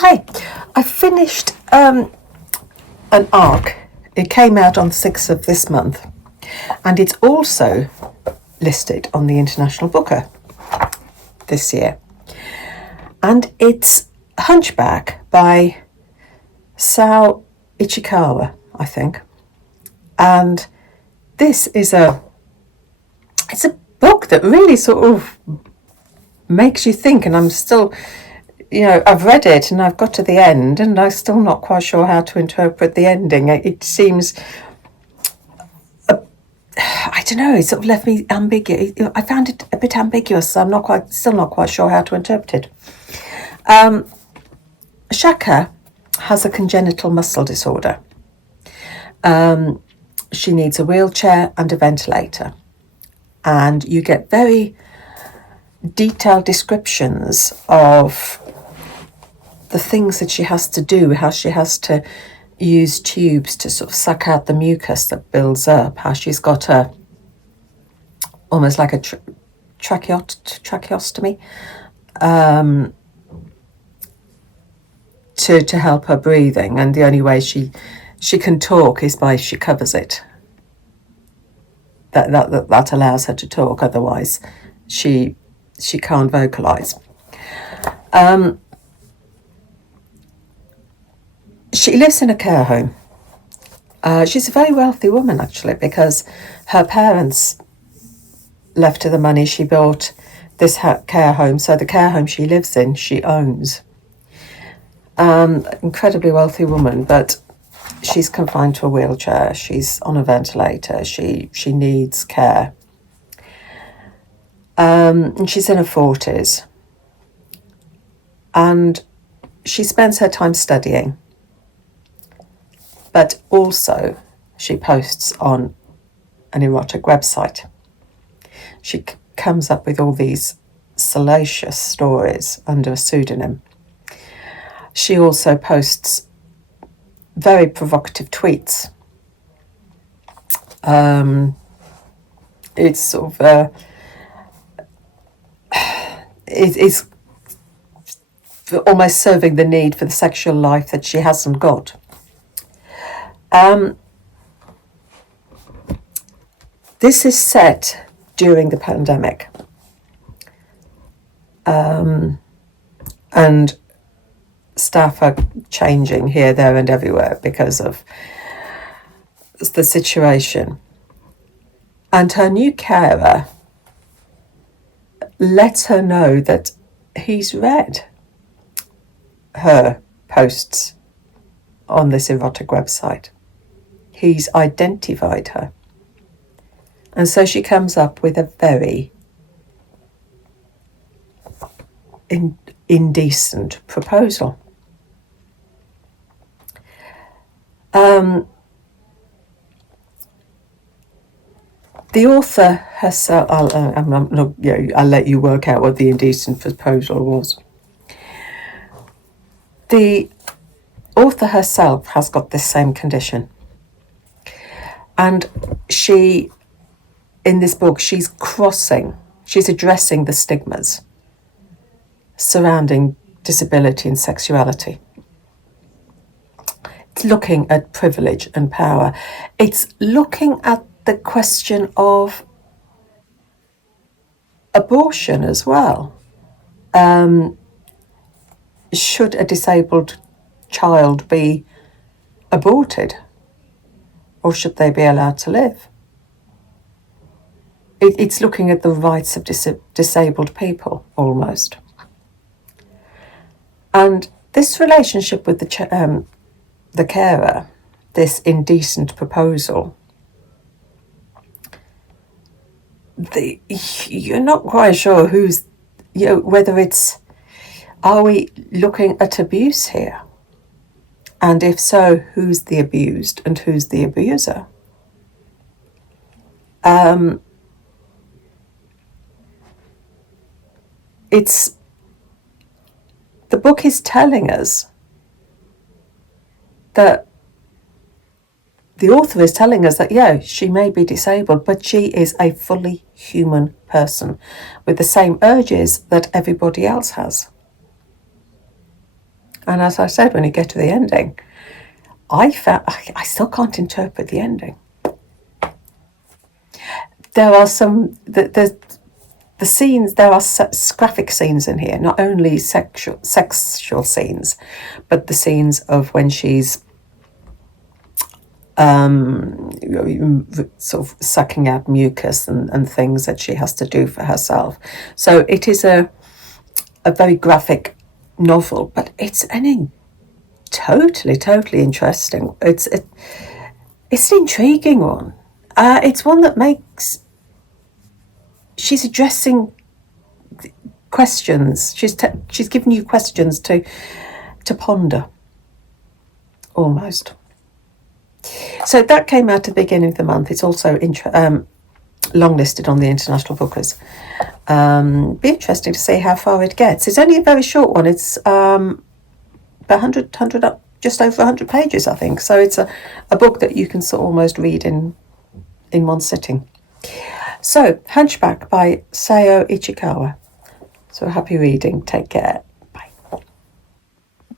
Hi, I finished an arc. It came out on the 6th of this month, and it's also listed on the International Booker this year. And it's Hunchback by Saou Ichikawa, I think. And this is it's a book that really sort of makes you think, and I'm still, I've read it and I've got to the end and I'm still not quite sure how to interpret the ending. It seems, I don't know, it sort of left me ambiguous. I found it a bit ambiguous, so I'm still not quite sure how to interpret it. Shaka has a congenital muscle disorder. She needs a wheelchair and a ventilator. And you get very detailed descriptions of the things that she has to do, how she has to use tubes to sort of suck out the mucus that builds up, how she's got almost like a tracheostomy to help her breathing, and the only way she can talk is by she covers it. That allows her to talk, otherwise she can't vocalize. She lives in a care home. She's a very wealthy woman, actually, because her parents left her the money. She bought this care home, so the care home she lives in, she owns. Incredibly wealthy woman, but she's confined to a wheelchair. She's on a ventilator. She needs care. And she's in her 40s. And she spends her time studying. But also she posts on an erotic website. She comes up with all these salacious stories under a pseudonym. She also posts very provocative tweets. It's sort of it's almost serving the need for the sexual life that she hasn't got. This is set during the pandemic, and staff are changing here, there and everywhere because of the situation. And her new carer lets her know that he's read her posts on this erotic website. He's identified her. And so she comes up with a very indecent proposal. The author herself, I'll let you work out what the indecent proposal was. The author herself has got this same condition. And she, in this book, she's addressing the stigmas surrounding disability and sexuality. It's looking at privilege and power. It's looking at the question of abortion as well. Should a disabled child be aborted, or should they be allowed to live? It's looking at the rights of disabled people, almost. And this relationship with the carer, this indecent proposal, you're not quite sure whether it's, are we looking at abuse here? And if so, who's the abused and who's the abuser? The book is telling us that the author is telling us that, yeah, she may be disabled, but she is a fully human person with the same urges that everybody else has. And as I said, when you get to the ending, I still can't interpret the ending. There are the scenes, there are graphic scenes in here, not only sexual scenes, but the scenes of when she's sort of sucking out mucus and things that she has to do for herself. So it is a very graphic novel, but it's totally interesting. It's an intriguing one. It's one that makes, she's addressing questions. She's giving you questions to ponder, almost. So that came out at the beginning of the month. It's also long listed on the international bookers. Be interesting to see how far it gets. It's only a very short one. It's about 100 up, just over 100 pages, I think. So it's a book that you can sort of almost read in one sitting. So, Hunchback by Saou Ichikawa. So happy reading. Take care.